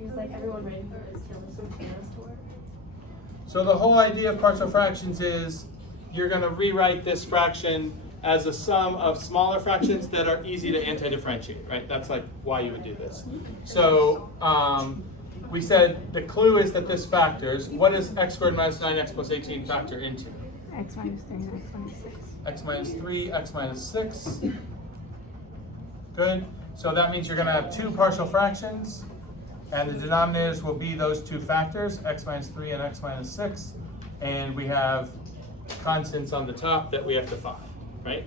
Is like everyone ready for this some pianos to work? So the whole idea of partial fractions is you're going to rewrite this fraction as a sum of smaller fractions that are easy to anti-differentiate, right? That's like why you would do this. So we said the clue is that this factors. What does x squared minus 9x plus 18 factor into? X minus 3 and x minus 6. X minus 3, x minus 6. Good. So that means you're going to have two partial fractions, and the denominators will be those two factors, x minus 3 and x minus 6. And we have constants on the top that we have to find, right?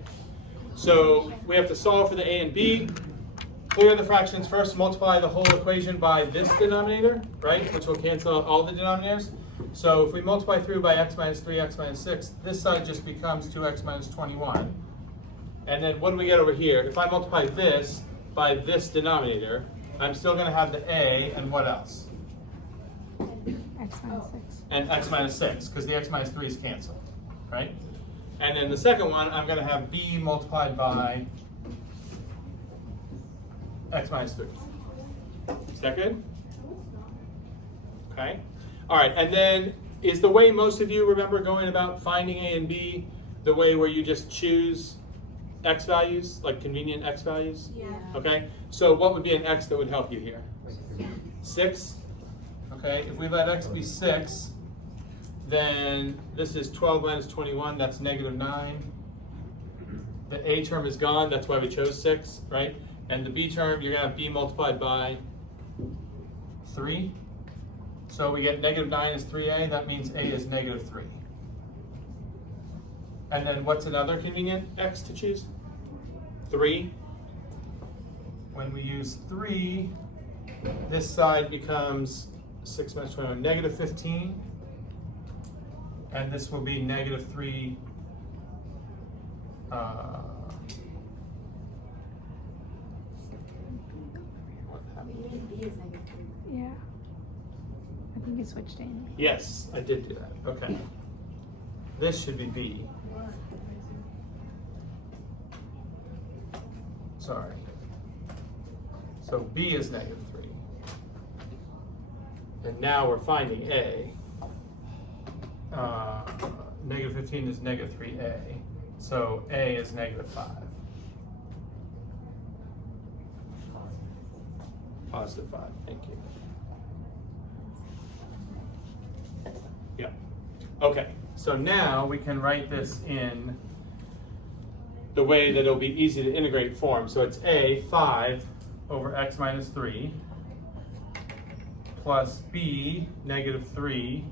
So we have to solve for the a and b. Clear the fractions first, multiply the whole equation by this denominator, right? Which will cancel out all the denominators. So if we multiply through by x minus 3, x minus 6, this side just becomes 2x minus 21. And then what do we get over here? If I multiply this by this denominator, I'm still going to have the a and what else? X minus 6. And x minus 6, because the x minus 3 is canceled, right? And then the second one, I'm going to have b multiplied by x minus 3. Is that good? Okay. All right, and then is the way most of you remember going about finding a and b the way where you just choose x values, like convenient x values? Yeah. Okay, so what would be an x that would help you here? 6. Okay, if we let x be 6, then this is 12 minus 21, that's negative 9. The a term is gone, that's why we chose 6, right? And the b term, you're going to have b multiplied by 3. So we get negative 9 is 3a, that means a is negative 3. And then what's another convenient x to choose? 3. When we use 3, this side becomes 6 minus 21, negative 15. And this will be negative 3. What happened? B is negative. Yeah. I think you switched in. Yes, I did do that. Okay. This should be b. Sorry. So b is negative 3. And now we're finding a. Negative 15 is negative 3a. So a is negative 5. Positive 5. Thank you. Yeah. Okay. So now we can write this in the way that it'll be easy to integrate form. So it's a 5 over x minus 3 plus b negative 3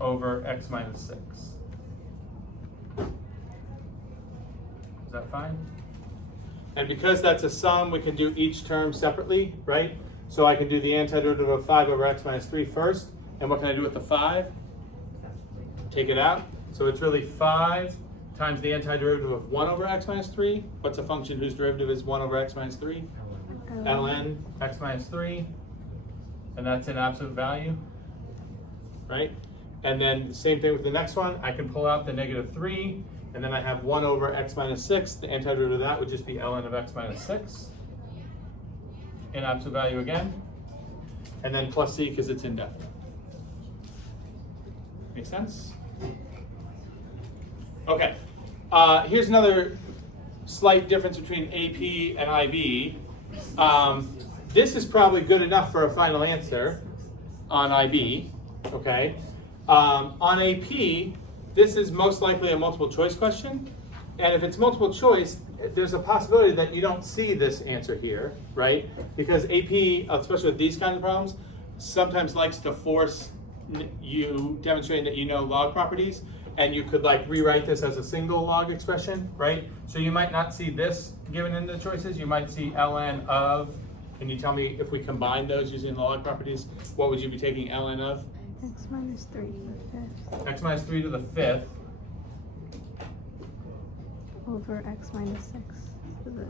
over x minus 6. Is that fine? And because that's a sum, we can do each term separately, right? So I can do the antiderivative of 5 over x minus 3 first. And what can I do with the 5? Take it out. So it's really 5 times the antiderivative of 1 over x minus 3. What's a function whose derivative is 1 over x minus 3? ln x minus 3. And that's in absolute value, right? And then the same thing with the next one. I can pull out the negative 3, and then I have 1 over x minus 6. The antiderivative of that would just be ln of x minus 6 in absolute value again. And then plus c because it's indefinite. Make sense? Okay. Here's another slight difference between AP and IB. This is probably good enough for a final answer on IB, okay? On AP, this is most likely a multiple choice question. And if it's multiple choice, there's a possibility that you don't see this answer here, right? Because AP, especially with these kinds of problems, sometimes likes to force you demonstrating that you know log properties, and you could like rewrite this as a single log expression, right? So you might not see this given in the choices. You might see ln of. Can you tell me if we combine those using the log properties, what would you be taking ln of? X minus 3 to the 5th X minus 3 to the 5th. over x minus 6 to the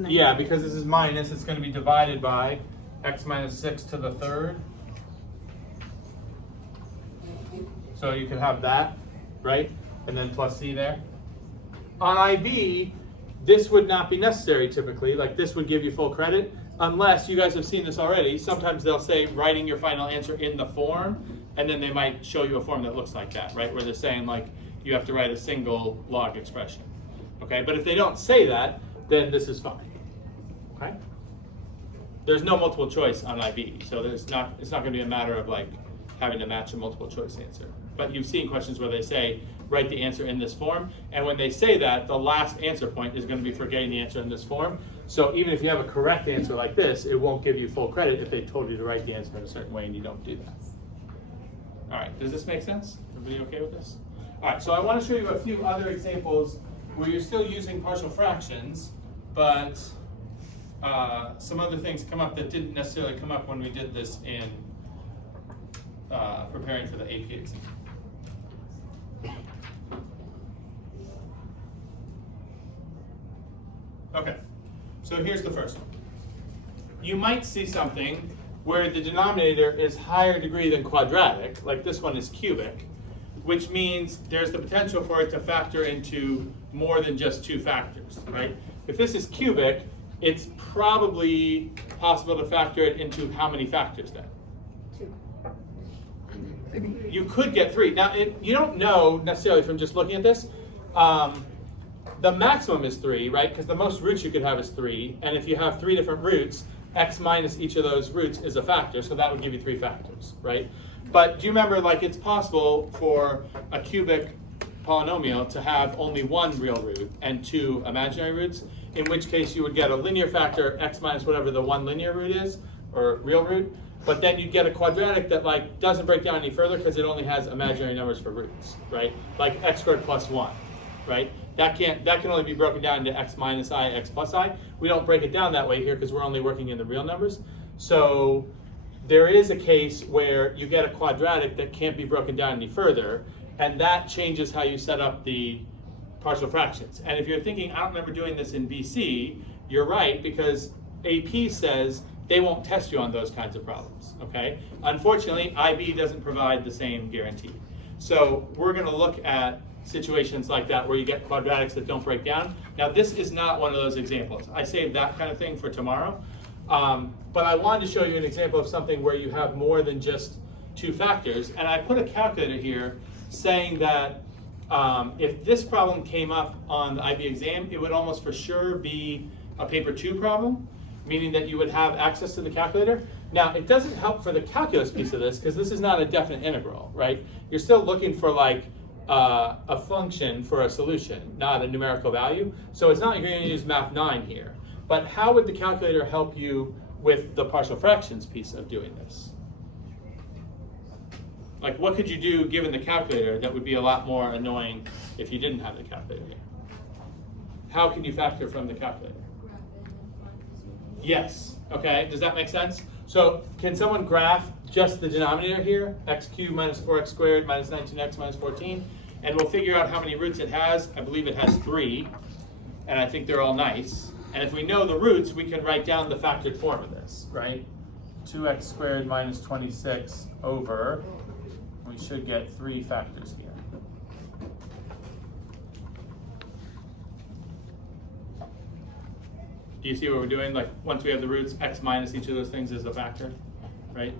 9th. Yeah, because this is minus, it's going to be divided by x minus 6 to the 3rd. So you can have that, right? And then plus c there. On IB, this would not be necessary typically. Like this would give you full credit. unless you guys have seen this already, sometimes they'll say writing your final answer in the form, and then they might show you a form that looks like that, right? Where they're saying like you have to write a single log expression. Okay, but if they don't say that, then this is fine. Okay? There's no multiple choice on IB, so it's not going to be a matter of like having to match a multiple choice answer. But you've seen questions where they say write the answer in this form, and when they say that, the last answer point is going to be for getting the answer in this form. So even if you have a correct answer like this, it won't give you full credit if they told you to write the answer in a certain way and you don't do that. All right, does this make sense? Everybody okay with this? All right, so I want to show you a few other examples where you're still using partial fractions, but some other things come up that didn't necessarily come up when we did this in preparing for the AP exam. Okay, so here's the first one. You might see something where the denominator is higher degree than quadratic, like this one is cubic, which means there's the potential for it to factor into more than just two factors, right? If this is cubic, it's probably possible to factor it into how many factors then? You could get three. Now, you don't know necessarily from just looking at this. The maximum is 3, right? Because the most roots you could have is 3. And if you have 3 different roots, x minus each of those roots is a factor. So that would give you 3 factors, right? But do you remember, like, it's possible for a cubic polynomial to have only 1 real root and 2 imaginary roots, in which case you would get a linear factor, x minus whatever the 1 linear root is, or real root. But then you get a quadratic that like doesn't break down any further because it only has imaginary numbers for roots, right? Like x squared plus 1, right? That can only be broken down into x minus I, x plus I. We don't break it down that way here because we're only working in the real numbers. So there is a case where you get a quadratic that can't be broken down any further, and that changes how you set up the partial fractions. And if you're thinking, I don't remember doing this in BC, you're right, because AP says they won't test you on those kinds of problems, okay? Unfortunately, IB doesn't provide the same guarantee. So we're gonna look at situations like that where you get quadratics that don't break down. Now this is not one of those examples. I saved that kind of thing for tomorrow. But I wanted to show you an example of something where you have more than just 2 factors. And I put a calculator here saying that if this problem came up on the IB exam, it would almost for sure be a paper 2 problem, meaning that you would have access to the calculator. Now, it doesn't help for the calculus piece of this because this is not a definite integral, right? You're still looking for like a function for a solution, not a numerical value. So it's not like you're going to use Math 9 here. But how would the calculator help you with the partial fractions piece of doing this? Like, what could you do given the calculator that would be a lot more annoying if you didn't have the calculator here? How can you factor from the calculator? Yes, okay, does that make sense? So can someone graph just the denominator here, x cubed minus 4x squared minus 19x minus 14, and we'll figure out how many roots it has. I believe it has 3, and I think they're all nice. And if we know the roots, we can write down the factored form of this, right? 2x squared minus 26 over, we should get 3 factors here. Do you see what we're doing? Like, once we have the roots, x minus each of those things is a factor, right?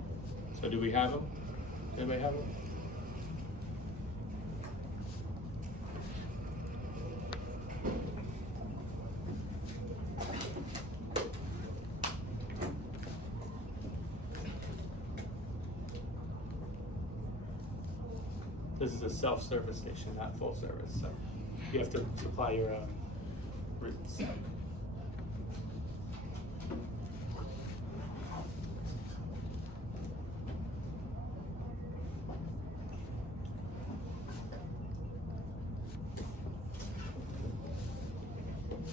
So do we have them? Does anybody have them? This is a self-service station, not full service, so you have to supply your own roots.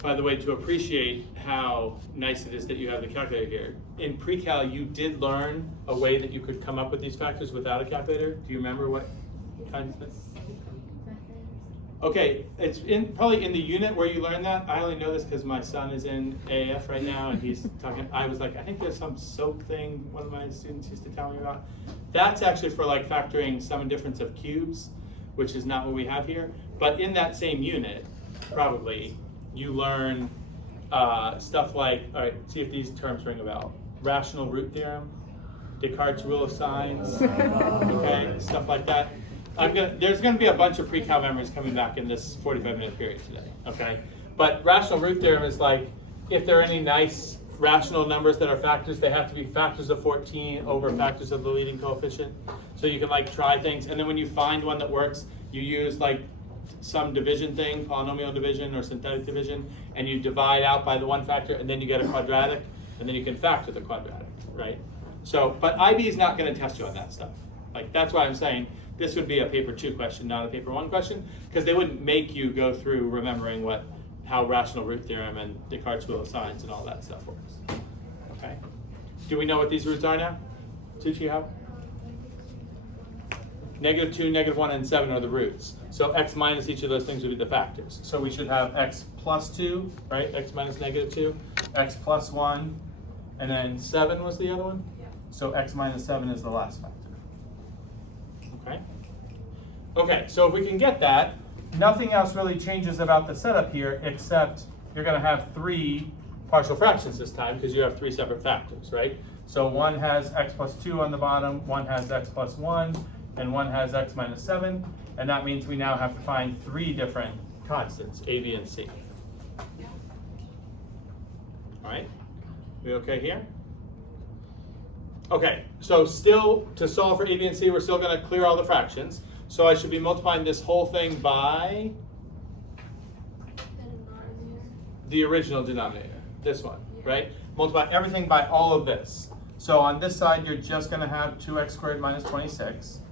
By the way, to appreciate how nice it is that you have the calculator here, in pre-cal you did learn a way that you could come up with these factors without a calculator. Do you remember what kind of thing? Okay, it's probably in the unit where you learn that. I only know this because my son is in AAF right now and he's talking. I was like, I think there's some SOAP thing one of my students used to tell me about. That's actually for like factoring sum and difference of cubes, which is not what we have here. But in that same unit, probably, you learn stuff like, all right, see if these terms ring a bell. Rational root theorem, Descartes' rule of signs, okay, stuff like that. There's gonna be a bunch of pre-cal memories coming back in this 45-minute period today, okay? But rational root theorem is like, if there are any nice rational numbers that are factors, they have to be factors of 14 over factors of the leading coefficient. So you can like try things, and then when you find one that works, you use like some division thing, polynomial division or synthetic division, and you divide out by the one factor, and then you get a quadratic, and then you can factor the quadratic, right? So, but IB is not gonna test you on that stuff. Like, that's why I'm saying this would be a paper 2 question, not a paper 1 question, because they wouldn't make you go through remembering how rational root theorem and Descartes' rule of signs and all that stuff works. Okay? Do we know what these roots are now? Tucci, how? -2, -1, and 7 are the roots. So x minus each of those things would be the factors. So we should have x plus 2, right? X minus -2, x plus 1, and then 7 was the other one? So x minus 7 is the last factor. Okay? Okay, so if we can get that, nothing else really changes about the setup here except you're going to have 3 partial fractions this time because you have 3 separate factors, right? So one has x plus 2 on the bottom, one has x plus 1, and one has x minus 7, and that means we now have to find 3 different constants, a, b, and c. All right? We okay here? Okay, so still, to solve for a, b, and c, we're still going to clear all the fractions. So I should be multiplying this whole thing by the original denominator, this one, right? Multiply everything by all of this. So on this side, you're just going to have 2x squared minus 26.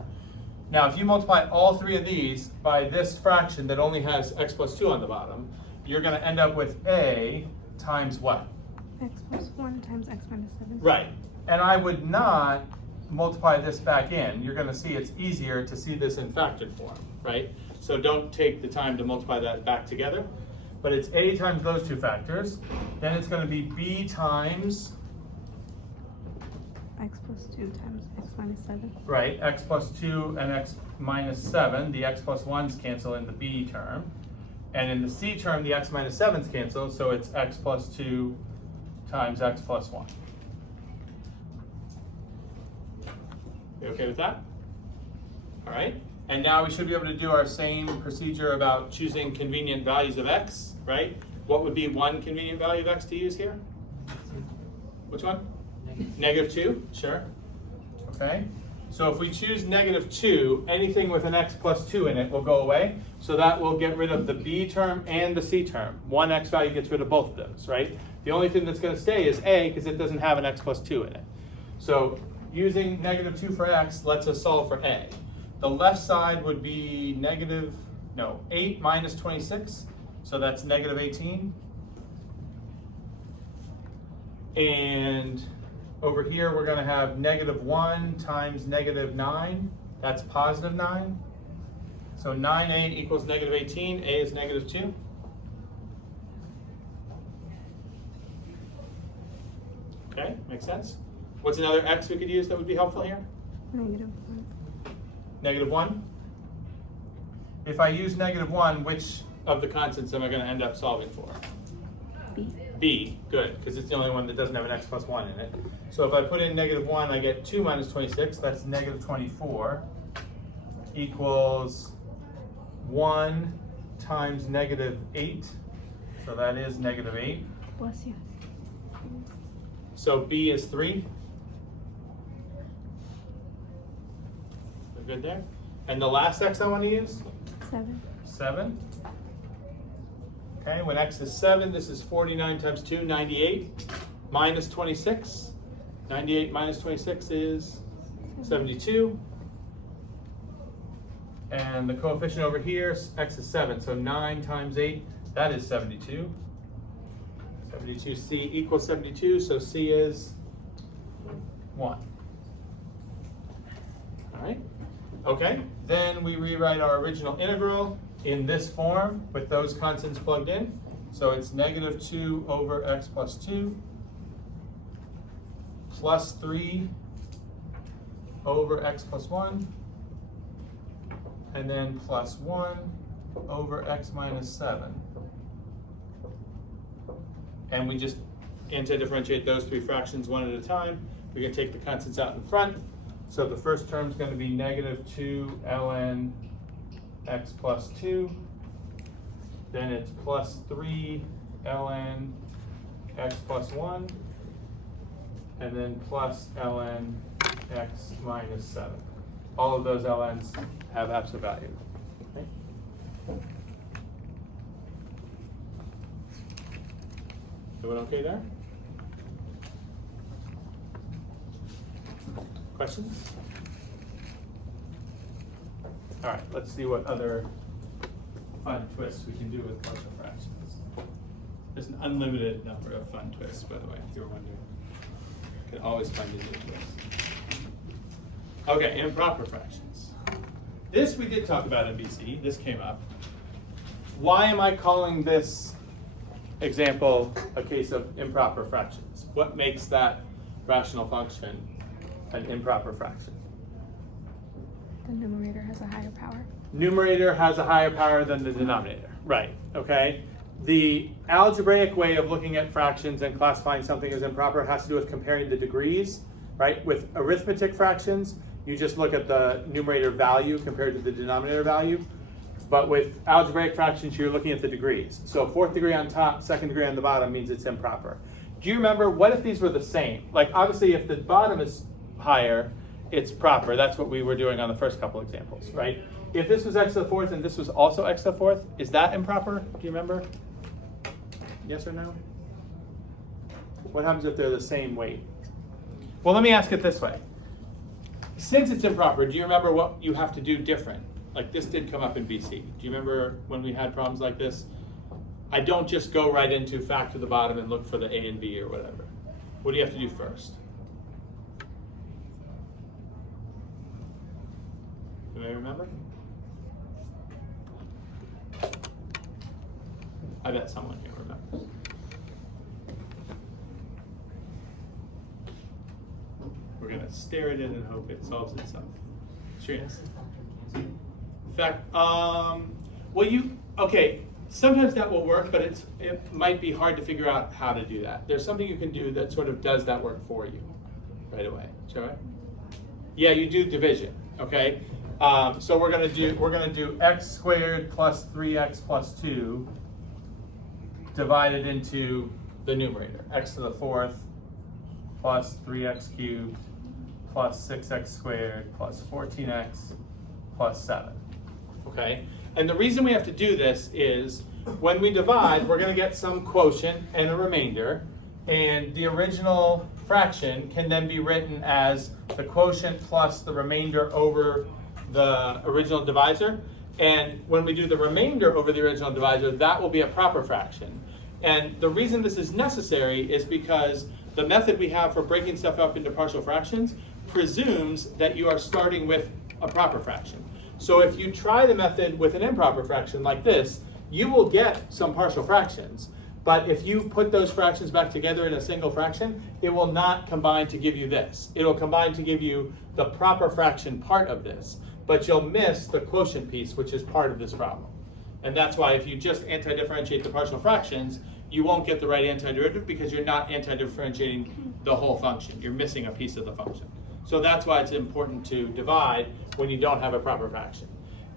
Now, if you multiply all 3 of these by this fraction that only has x plus 2 on the bottom, you're going to end up with a times what? X plus 1 times x minus 7. Right. And I would not multiply this back in. You're going to see it's easier to see this in factored form, right? So don't take the time to multiply that back together. But it's a times those 2 factors. Then it's going to be b times X plus 2 times x minus 7. right, x plus 2 and x minus 7. The x plus 1's cancel in the b term. And in the c term, the x minus 7's cancel, so it's x plus 2 times x plus 1. You okay with that? All right. And now we should be able to do our same procedure about choosing convenient values of x, right? What would be one convenient value of x to use here? Which one? -2, sure. Okay. So if we choose -2, anything with an x plus 2 in it will go away. So that will get rid of the b term and the c term. One x value gets rid of both of those, right? The only thing that's going to stay is a because it doesn't have an x plus 2 in it. So using -2 for x lets us solve for a. The left side would be 8 minus 26, so that's -18. And over here we're going to have -1 times -9, that's +9. So 9a equals -18, a is -2. Okay, makes sense? What's another x we could use that would be helpful here? -1. -1? If I use -1, which of the constants am I going to end up solving for? B. B, good, because it's the only one that doesn't have an x plus 1 in it. So if I put in -1, I get 2 minus 26, that's -24, equals 1 times -8, so that is -8. Bless you. So B is 3. We're good there? And the last x I want to use? 7. 7. Okay, when x is 7, this is 49 times 2, 98, minus 26. 98 minus 26 is 72. And the coefficient over here, x is 7, so 9 times 8, that is 72. 72c equals 72, so c is 1. All right, okay, then we rewrite our original integral in this form with those constants plugged in. So it's -2 over x plus 2 plus 3 over x plus 1 and then plus 1 over x minus 7. and we just anti-differentiate those three fractions one at a time. We can take the constants out in front. So the first term is going to be negative 2 ln x plus 2. Then it's plus 3 ln x plus 1. And then plus ln x minus 7. All of those ln's have absolute value. Okay? Everyone okay there? Questions? All right, let's see what other fun twists we can do with partial fractions. There's an unlimited number of fun twists, by the way, if you're wondering. You can always find a new twist. Okay, improper fractions. This we did talk about in BC. This came up. Why am I calling this example a case of improper fractions? What makes that rational function an improper fraction? The numerator has a higher power. Numerator has a higher power than the denominator. Right, okay? The algebraic way of looking at fractions and classifying something as improper has to do with comparing the degrees, right? With arithmetic fractions, you just look at the numerator value compared to the denominator value. But with algebraic fractions, you're looking at the degrees. So 4th degree on top, 2nd degree on the bottom means it's improper. Do you remember, what if these were the same? Like obviously if the bottom is higher, it's proper. That's what we were doing on the first couple examples, right? If this was x to the 4th and this was also x to the 4th, is that improper? Do you remember? Yes or no? What happens if they're the same weight? Well, let me ask it this way. Since it's improper, do you remember what you have to do different? Like this did come up in BC. Do you remember when we had problems like this? I don't just go right into fact to the bottom and look for the A and B or whatever. What do you have to do first? Do I remember? I bet someone here remembers. We're going to stare at it and hope it solves itself. Shreyas? In fact, okay, sometimes that will work, but it might be hard to figure out how to do that. There's something you can do that sort of does that work for you right away. Shall I? Yeah, you do division, okay? So we're gonna do x squared plus 3x plus 2 divided into the numerator, x to the 4th plus 3x cubed plus 6x squared plus 14x plus 7. Okay, and the reason we have to do this is when we divide, we're going to get some quotient and a remainder, and the original fraction can then be written as the quotient plus the remainder over the original divisor. And when we do the remainder over the original divisor, that will be a proper fraction. And the reason this is necessary is because the method we have for breaking stuff up into partial fractions presumes that you are starting with a proper fraction. So if you try the method with an improper fraction like this, you will get some partial fractions. But if you put those fractions back together in a single fraction, it will not combine to give you this. It will combine to give you the proper fraction part of this. But you'll miss the quotient piece, which is part of this problem. And that's why if you just anti-differentiate the partial fractions, you won't get the right antiderivative because you're not anti-differentiating the whole function. You're missing a piece of the function. So that's why it's important to divide when you don't have a proper fraction.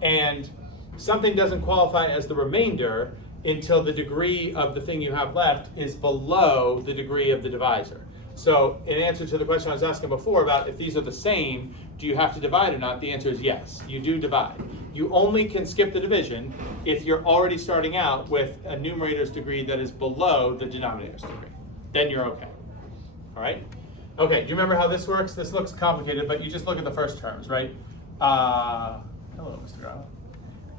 And something doesn't qualify as the remainder until the degree of the thing you have left is below the degree of the divisor. So in answer to the question I was asking before about if these are the same, do you have to divide or not? The answer is yes, you do divide. You only can skip the division if you're already starting out with a numerator's degree that is below the denominator's degree. Then you're okay. All right? Okay, do you remember how this works? This looks complicated, but you just look at the first terms, right? Hello, Mr. Grau.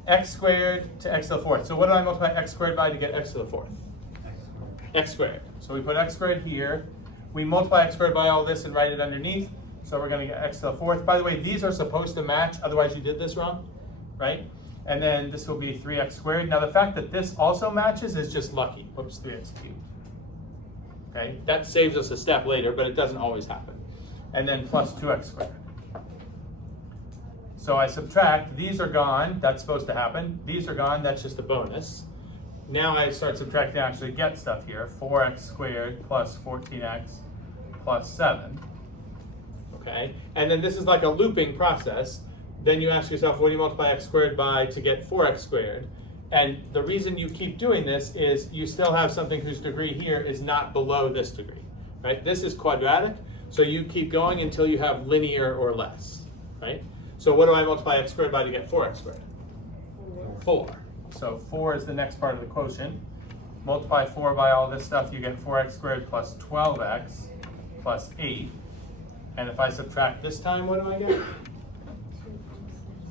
X squared to x to the 4th. So what do I multiply x squared by to get x to the 4th? X squared. So we put x squared here. We multiply x squared by all this and write it underneath. So we're going to get x to the 4th. By the way, these are supposed to match, otherwise you did this wrong, right? And then this will be 3x squared. Now the fact that this also matches is just lucky. Whoops, 3x cubed. Okay, that saves us a step later, but it doesn't always happen. And then plus 2x squared. So I subtract, these are gone, that's supposed to happen. These are gone, that's just a bonus. now I start subtracting to actually get stuff here. 4x squared plus 14x plus 7. Okay, and then this is like a looping process. Then you ask yourself, what do you multiply x squared by to get 4x squared? And the reason you keep doing this is you still have something whose degree here is not below this degree, right? This is quadratic, so you keep going until you have linear or less, right? So what do I multiply x squared by to get 4x squared? 4. So 4 is the next part of the quotient. Multiply 4 by all this stuff, you get 4x squared plus 12x plus 8. And if I subtract this time, what do I get?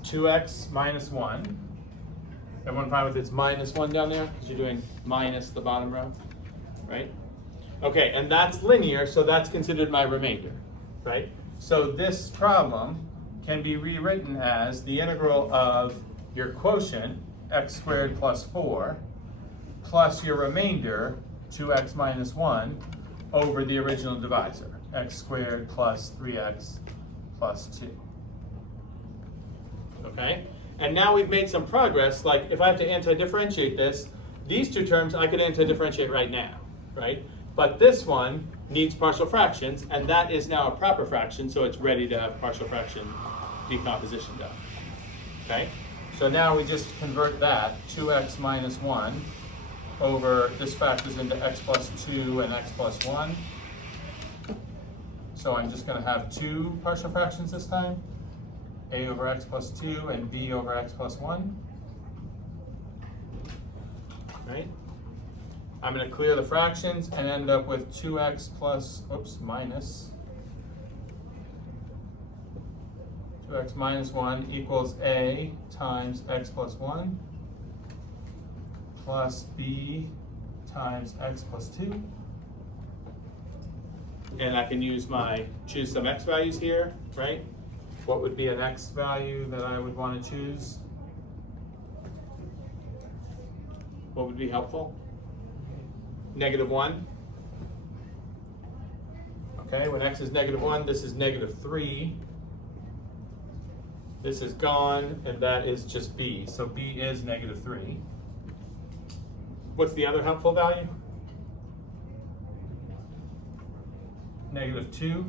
2x minus 1. Everyone fine with its minus 1 down there? Because you're doing minus the bottom row, right? Okay, and that's linear, so that's considered my remainder, right? So this problem can be rewritten as the integral of your quotient, x squared plus 4, plus your remainder, 2x minus 1, over the original divisor, x squared plus 3x plus 2. Okay? And now we've made some progress. Like if I have to anti-differentiate this, these two terms I could anti-differentiate right now, right? But this one needs partial fractions, and that is now a proper fraction, so it's ready to have partial fraction decomposition done. Okay? So now we just convert that, 2x minus 1, over, this factors into x plus 2 and x plus 1. So I'm just going to have two partial fractions this time. A over x plus 2 and b over x plus 1. Right? I'm going to clear the fractions and end up with 2x plus, minus 2x minus 1 equals a times x plus 1 plus b times x plus 2. And I can use choose some x values here, right? What would be an x value that I would want to choose? What would be helpful? -1. Okay, when x is -1, this is -3. This is gone, and that is just b. So b is -3. What's the other helpful value? -2.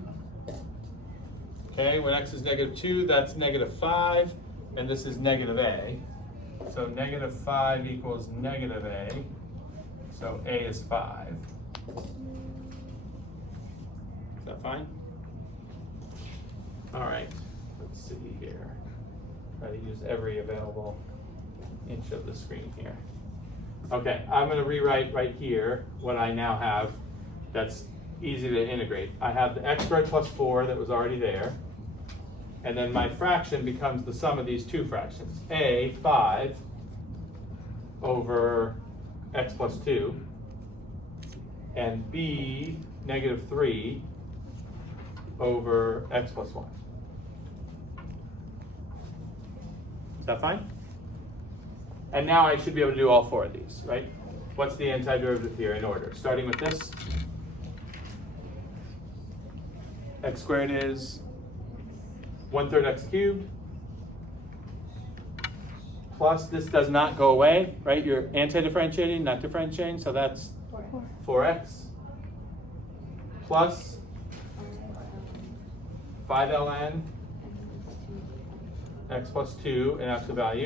Okay, when x is -2, that's -5, and this is -a. So -5 equals -a, so a is 5. Is that fine? All right, let's see here. Try to use every available inch of the screen here. Okay, I'm going to rewrite right here what I now have that's easy to integrate. I have the x squared plus 4 that was already there. And then my fraction becomes the sum of these two fractions. A, 5 over x plus 2. And b, -3 over x plus 1. Is that fine? And now I should be able to do all four of these, right? What's the antiderivative here in order? Starting with this. X squared is 1/3 x cubed. Plus, this does not go away, right? You're anti-differentiating, not differentiating, so that's 4x. Plus 5 ln x plus 2 in absolute value.